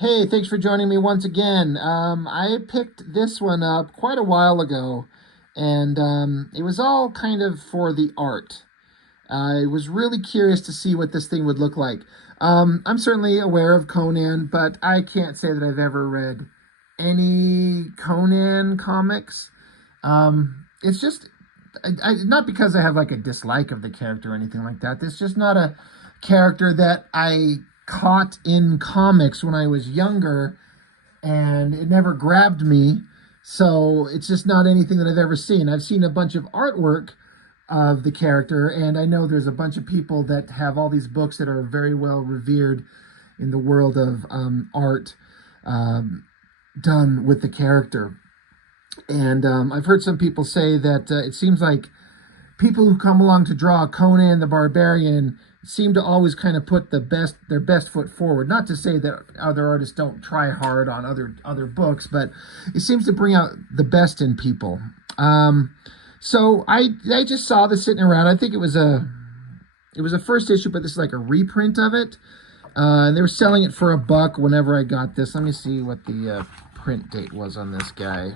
Hey, thanks for joining me once again. I picked this one up quite a while ago, and it was all kind of for the art. I was really curious to see what this thing would look like. I'm certainly aware of Conan, but I can't say that I've ever read any Conan comics. It's just not because I have like a dislike of the character or anything like that. It's just not a character that I caught in comics when I was younger, and it never grabbed me. So it's just not anything that I've ever seen. I've seen a bunch of artwork of the character, and I know there's a bunch of people that have all these books that are very well revered in the world of art um, done with the character. And I've heard some people say that it seems like people who come along to draw Conan the Barbarian seem to always kind of put their best foot forward. Not to say that other artists don't try hard on other books, but it seems to bring out the best in people. So I just saw this sitting around. I think it was a first issue, but this is like a reprint of it. And they were selling it for $1 whenever I got this. Let me see what the print date was on this guy.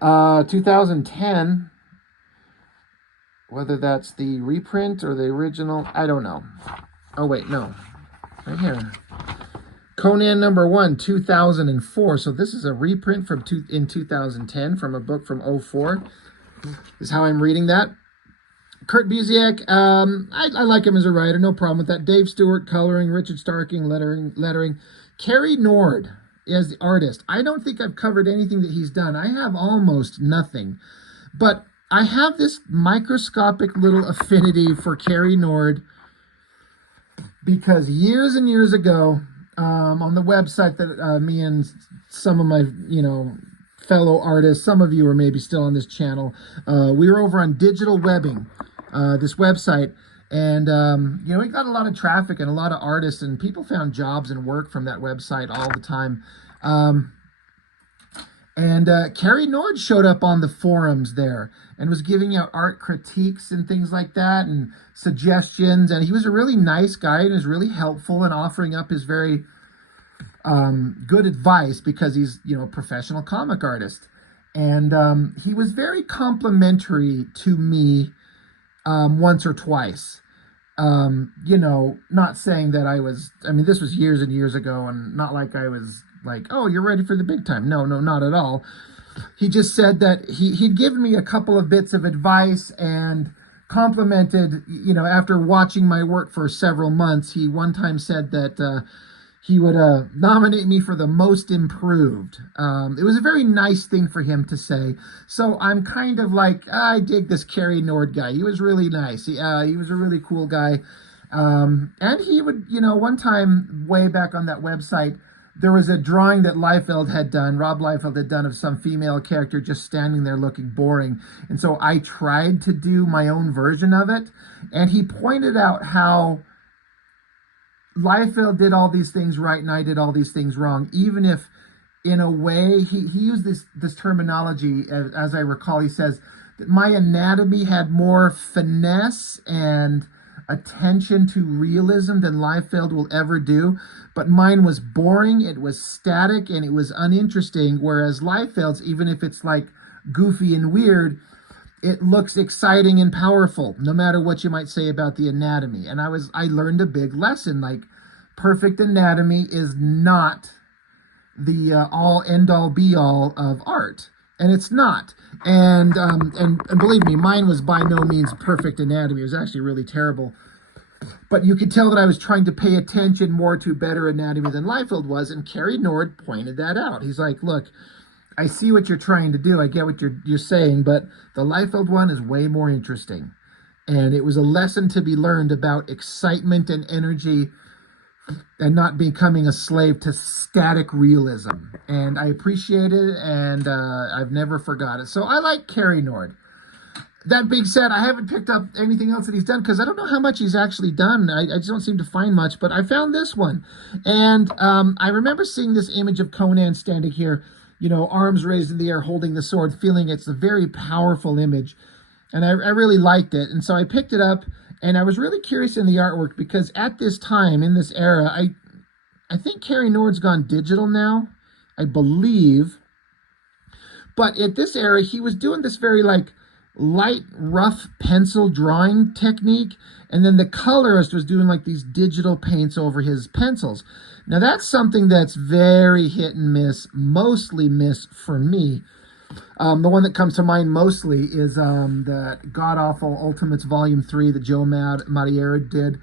2010. Whether that's the reprint or the original, I don't know. Oh, wait, no. Right here. Conan #1, 2004. So this is a reprint in 2010 from a book from '04. Is how I'm reading that. Kurt Busiek, I like him as a writer, no problem with that. Dave Stewart coloring, Richard Starking lettering. Cary Nord as the artist. I don't think I've covered anything that he's done. I have almost nothing. But I have this microscopic little affinity for Cary Nord because years and years ago, on the website that me and some of my, fellow artists, some of you are maybe still on this channel, we were over on Digital Webbing, this website, and we got a lot of traffic and a lot of artists, and people found jobs and work from that website all the time. And Cary Nord showed up on the forums there and was giving out art critiques and things like that and suggestions. And he was a really nice guy and was really helpful in offering up his very good advice because he's, a professional comic artist. And he was very complimentary to me once or twice. Not saying that this was years and years ago, and not like I was like, oh, you're ready for the big time. No, not at all. He just said that he'd given me a couple of bits of advice and complimented, after watching my work for several months. He one time said that he would nominate me for the most improved. It was a very nice thing for him to say. So I'm kind of like, I dig this Cary Nord guy. He was really nice. He was a really cool guy. And he would, one time way back on that website, there was a drawing that Rob Liefeld had done of some female character just standing there looking boring. And so I tried to do my own version of it. And he pointed out how Liefeld did all these things right and I did all these things wrong, even if in a way he used this terminology, as I recall. He says that my anatomy had more finesse and attention to realism than Liefeld will ever do, but mine was boring, it was static, and it was uninteresting, whereas Liefeld's, even if it's like goofy and weird, it looks exciting and powerful, no matter what you might say about the anatomy. And I learned a big lesson, like perfect anatomy is not the all end all be all of art. And it's not. And believe me, mine was by no means perfect anatomy. It was actually really terrible. But you could tell that I was trying to pay attention more to better anatomy than Liefeld was, and Cary Nord pointed that out. He's like, look, I see what you're trying to do. I get what you're saying, but the Liefeld one is way more interesting. And it was a lesson to be learned about excitement and energy and not becoming a slave to static realism. And I appreciate it, and I've never forgot it. So I like Cary Nord. That being said, I haven't picked up anything else that he's done because I don't know how much he's actually done. I just don't seem to find much, but I found this one. And I remember seeing this image of Conan standing here, arms raised in the air, holding the sword, feeling it's a very powerful image. And I really liked it. And so I picked it up, and I was really curious in the artwork because at this time, in this era, I think Cary Nord's gone digital now, I believe. But at this era, he was doing this very like light, rough pencil drawing technique. And then the colorist was doing like these digital paints over his pencils. Now that's something that's very hit and miss, mostly miss for me. The one that comes to mind mostly is the God Awful Ultimates Volume 3 that Joe Madureira did.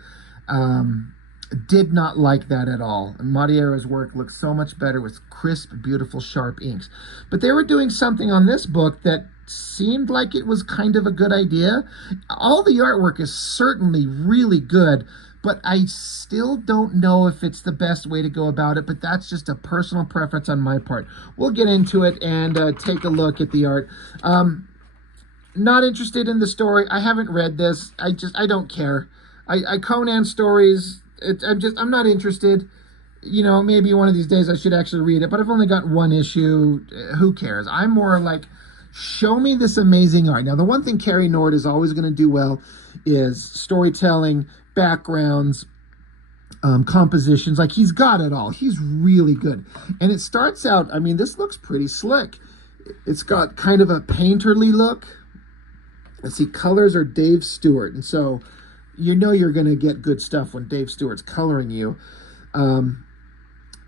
Did not like that at all. Madureira's work looks so much better with crisp, beautiful, sharp inks. But they were doing something on this book that seemed like it was kind of a good idea. All the artwork is certainly really good, but I still don't know if it's the best way to go about it, but that's just a personal preference on my part. We'll get into it and take a look at the art. Not interested in the story. I haven't read this. I don't care. I Conan stories, I'm not interested. You know, maybe one of these days I should actually read it, but I've only got one issue. Who cares? I'm more like, show me this amazing art. Now, the one thing Cary Nord is always going to do well is storytelling, backgrounds, compositions. Like, he's got it all. He's really good. And it starts out, I mean, this looks pretty slick. It's got kind of a painterly look. Let's see, colors are Dave Stewart. And so you know you're going to get good stuff when Dave Stewart's coloring you.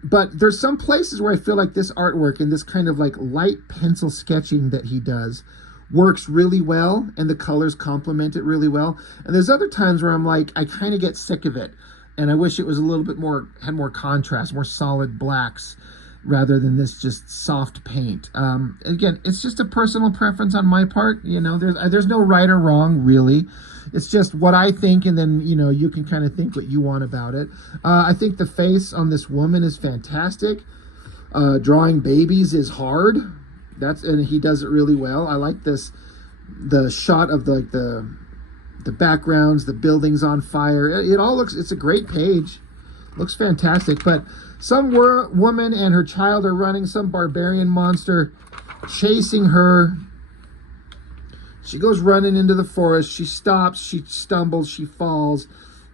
But there's some places where I feel like this artwork and this kind of like light pencil sketching that he does works really well, and the colors complement it really well. And there's other times where I'm like, I kind of get sick of it, and I wish it was a little bit more, had more contrast, more solid blacks, rather than this just soft paint. Again, it's just a personal preference on my part. You know, there's no right or wrong, really. It's just what I think, and then, you know, you can kind of think what you want about it. I think the face on this woman is fantastic. Drawing babies is hard. And he does it really well. I like the shot of the backgrounds, the buildings on fire. It all looks, it's a great page. Looks fantastic. But some woman and her child are running, some barbarian monster chasing her. She goes running into the forest. She stops. She stumbles. She falls.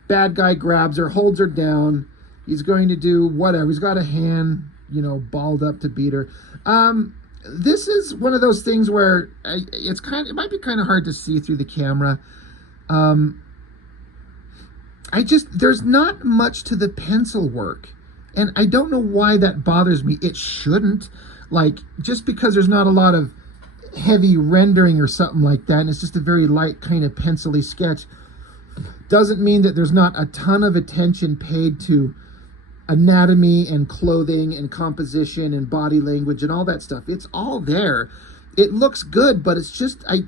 Bad guy grabs her, holds her down. He's going to do whatever. He's got a hand, you know, balled up to beat her. This is one of those things where it might be kind of hard to see through the camera. There's not much to the pencil work. And I don't know why that bothers me. It shouldn't. Like, just because there's not a lot of heavy rendering or something like that, and it's just a very light kind of pencil-y sketch, doesn't mean that there's not a ton of attention paid to anatomy and clothing and composition and body language and all that stuff. It's all there. It looks good, but it's just, I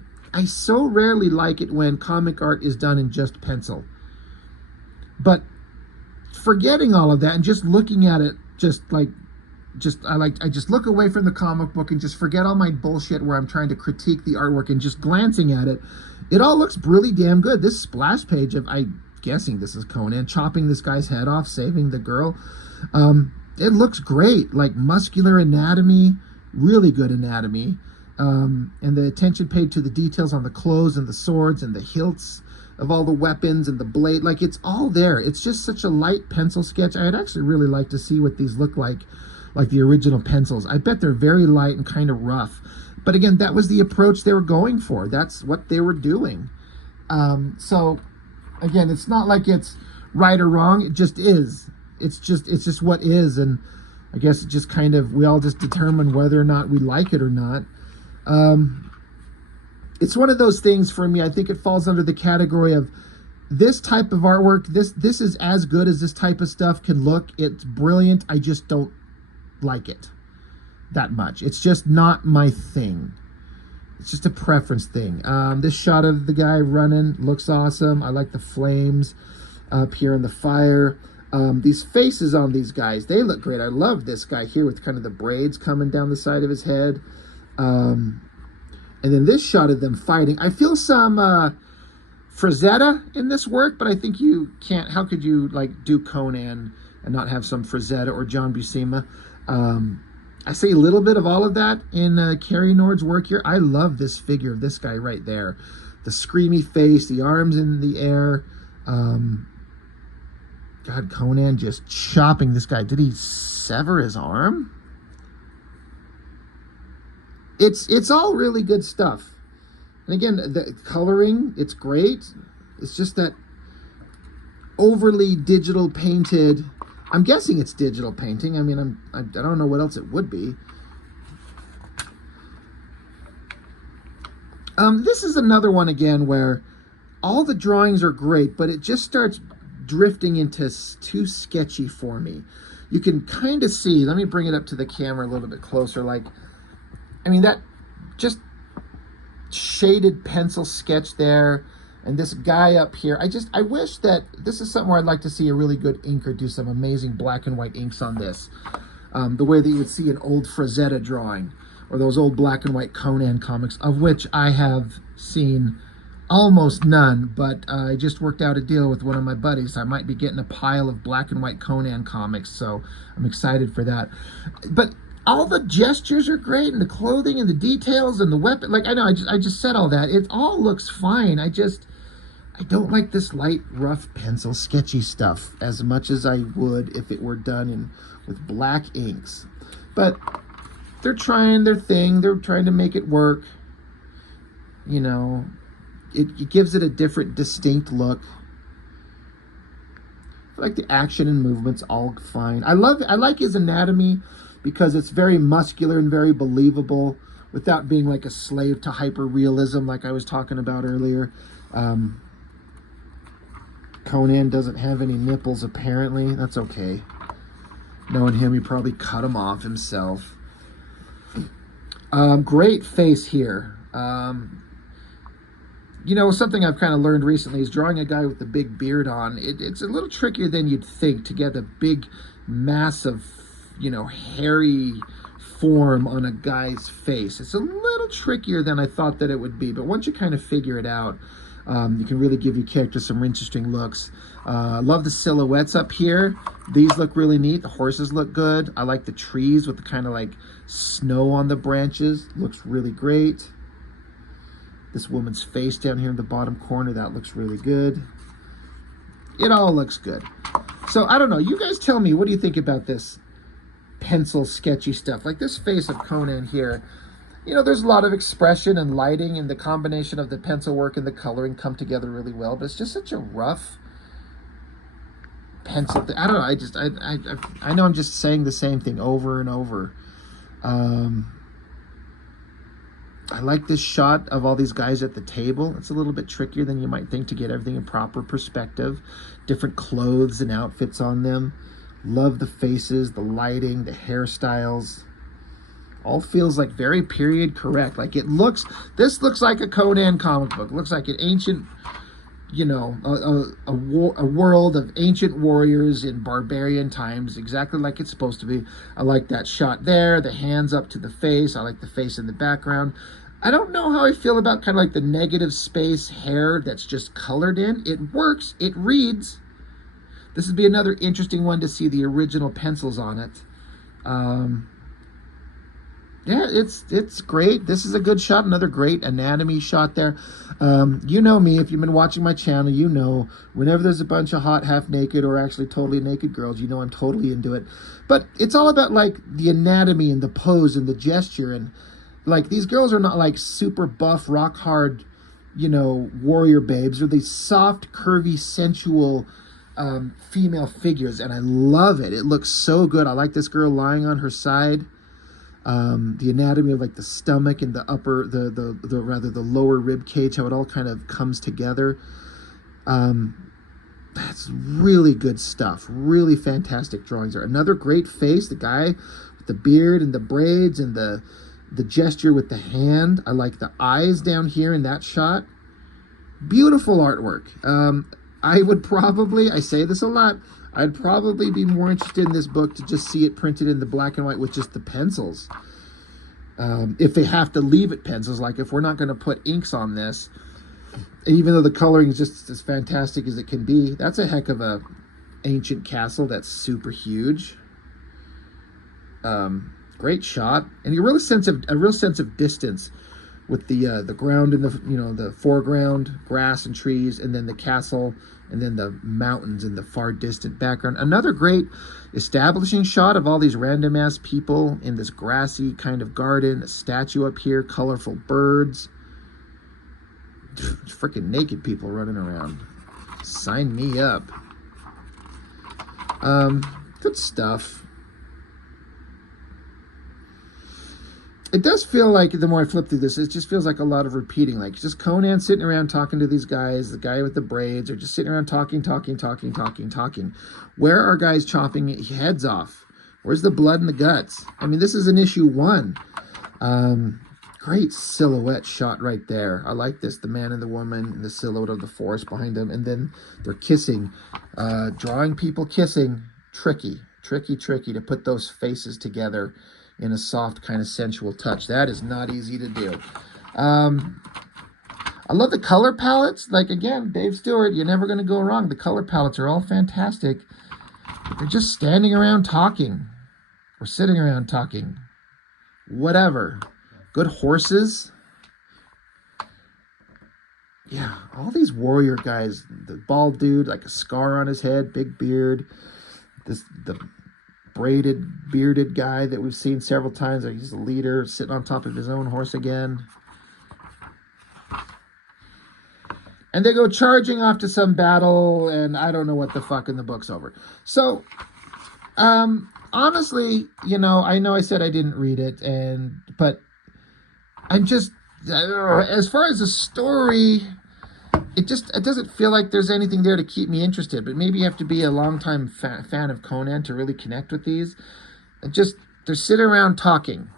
so rarely like it when comic art is done in just pencil. But forgetting all of that and just looking at it, I just look away from the comic book and just forget all my bullshit where I'm trying to critique the artwork, and just glancing at it, it all looks really damn good. This splash page of, I'm guessing this is Conan chopping this guy's head off, saving the girl. It looks great, like muscular anatomy, really good anatomy. And the attention paid to the details on the clothes and the swords and the hilts of all the weapons and the blade, like, it's all there. It's just such a light pencil sketch. I'd actually really like to see what these look like the original pencils. I bet they're very light and kind of rough. But again, that was the approach they were going for. That's what they were doing. So again, it's not like it's right or wrong. It just is. It's just what is. And I guess it just kind of, we all just determine whether or not we like it or not. It's one of those things for me. I think it falls under the category of this type of artwork. This is as good as this type of stuff can look. It's brilliant. I just don't like it that much. It's just not my thing. It's just a preference thing. This shot of the guy running looks awesome. I like the flames up here in the fire. These faces on these guys, they look great. I love this guy here with kind of the braids coming down the side of his head. And then this shot of them fighting. I feel some Frazetta in this work, but I think you can't. How could you like do Conan and not have some Frazetta or John Buscema? I see a little bit of all of that in Cary Nord's work here. I love this figure of this guy right there. The screamy face, the arms in the air. God, Conan just chopping this guy. Did he sever his arm? It's all really good stuff. And again, the coloring, it's great. It's just that overly digital painted. I'm guessing it's digital painting. I mean, I don't know what else it would be. This is another one again where all the drawings are great, but it just starts drifting into too sketchy for me. You can kind of see, let me bring it up to the camera a little bit closer. Like, I mean, that just shaded pencil sketch there, and this guy up here. I wish that this is something where I'd like to see a really good inker do some amazing black and white inks on this. The way that you would see an old Frazetta drawing, or those old black and white Conan comics, of which I have seen almost none, but I just worked out a deal with one of my buddies. I might be getting a pile of black and white Conan comics, so I'm excited for that. But all the gestures are great, and the clothing and the details and the weapon. Like, I know I just said all that. It all looks fine. I don't like this light, rough pencil, sketchy stuff as much as I would if it were done with black inks. But they're trying their thing. They're trying to make it work. You know, it gives it a different, distinct look. I like the action and movements, all fine. I like his anatomy because it's very muscular and very believable without being like a slave to hyper-realism like I was talking about earlier. Conan doesn't have any nipples, apparently. That's okay. Knowing him, he probably cut them off himself. Great face here. You know, something I've kind of learned recently is drawing a guy with the big beard on. It's a little trickier than you'd think to get a big, massive, you know, hairy form on a guy's face. It's a little trickier than I thought that it would be, but once you kind of figure it out, you can really give your character some interesting looks. Love the silhouettes up here. These look really neat. The horses look good. I like the trees with the kind of like snow on the branches. Looks really great. This woman's face down here in the bottom corner, that looks really good. It all looks good. So I don't know. You guys tell me, what do you think about this pencil sketchy stuff? Like this face of Conan here. You know, there's a lot of expression and lighting, and the combination of the pencil work and the coloring come together really well, but it's just such a rough pencil. I don't know. I know I'm just saying the same thing over and over. I like this shot of all these guys at the table. It's a little bit trickier than you might think to get everything in proper perspective. Different clothes and outfits on them. Love the faces, the lighting, the hairstyles. All feels like very period correct. Like this looks like a Conan comic book. It looks like an ancient, you know, a world of ancient warriors in barbarian times, exactly like it's supposed to be. I like that shot there, the hands up to the face. I like the face in the background. I don't know how I feel about kind of like the negative space hair that's just colored in. It works, it reads. This would be another interesting one to see the original pencils on it. Yeah, it's great. This is a good shot. Another great anatomy shot there. You know me, if you've been watching my channel, you know whenever there's a bunch of hot half-naked or actually totally naked girls, you know I'm totally into it. But it's all about like the anatomy and the pose and the gesture. And like these girls are not like super buff, rock hard, you know, warrior babes. They're these soft, curvy, sensual female figures. And I love it. It looks so good. I like this girl lying on her side. The anatomy of like the stomach and the upper, the lower rib cage, how it all kind of comes together. That's really good stuff. Really fantastic drawings there. Another great face, the guy with the beard and the braids and the gesture with the hand. I like the eyes down here in that shot. Beautiful artwork. I would probably, I say this a lot, I'd probably be more interested in this book to just see it printed in the black and white with just the pencils. If they have to leave it pencils, like if we're not going to put inks on this, even though the coloring is just as fantastic as it can be, that's a heck of a ancient castle that's super huge. Great shot, and a real sense of distance with the ground in the the foreground, grass and trees, and then the castle, and then the mountains in the far distant background. Another great establishing shot of all these random ass people in this grassy kind of garden. A statue up here, colorful birds, freaking naked people running around. Sign me up. Good stuff. It does feel like, the more I flip through this, it just feels like a lot of repeating. Like, just Conan sitting around talking to these guys, the guy with the braids, or just sitting around talking. Where are guys chopping heads off? Where's the blood and the guts? I mean, this is in issue 1. Great silhouette shot right there. I like this. The man and the woman, and the silhouette of the forest behind them, and then they're kissing. Drawing people kissing, tricky to put those faces together in a soft kind of sensual touch. That is not easy to do. I love the color palettes. Like, again, Dave Stewart, you're never going to go wrong. The color palettes are all fantastic. But they're just standing around talking, or sitting around talking. Whatever. Good horses. Yeah, all these warrior guys. The bald dude, like a scar on his head, big beard. The braided, bearded guy that we've seen several times. He's a leader, sitting on top of his own horse again. And they go charging off to some battle, and I don't know what the fuck, in the book's over. So, honestly, I know I said I didn't read it, but I'm just, as far as the story, it doesn't feel like there's anything there to keep me interested. But maybe you have to be a longtime fan of Conan to really connect with these. They're sitting around talking.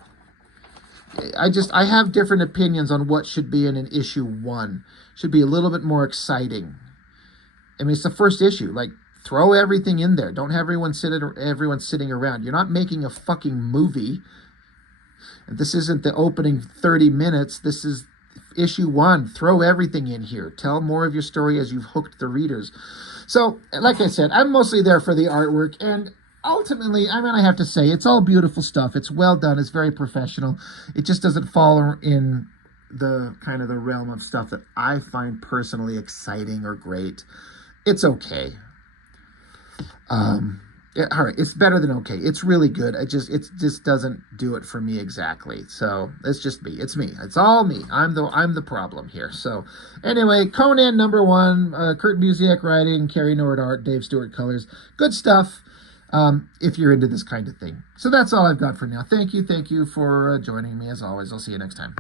I have different opinions on what should be in an issue 1. Should be a little bit more exciting. I mean, it's the first issue. Like, throw everything in there. Don't have everyone sitting around. You're not making a fucking movie. This isn't the opening 30 minutes. This is issue 1. Throw everything in here. Tell more of your story as you've hooked the readers. So, like I said, I'm mostly there for the artwork, and ultimately, I have to say, it's all beautiful stuff. It's well done. It's very professional. It just doesn't fall in the kind of the realm of stuff that I find personally exciting or great. It's okay. All right, it's better than okay. It's really good. It just doesn't do it for me exactly. So it's just me. It's me. It's all me. I'm the problem here. So anyway, Conan #1, Kurt Busiek writing, Cary Nord art, Dave Stewart colors. Good stuff. If you're into this kind of thing. So that's all I've got for now. Thank you for joining me as always. I'll see you next time.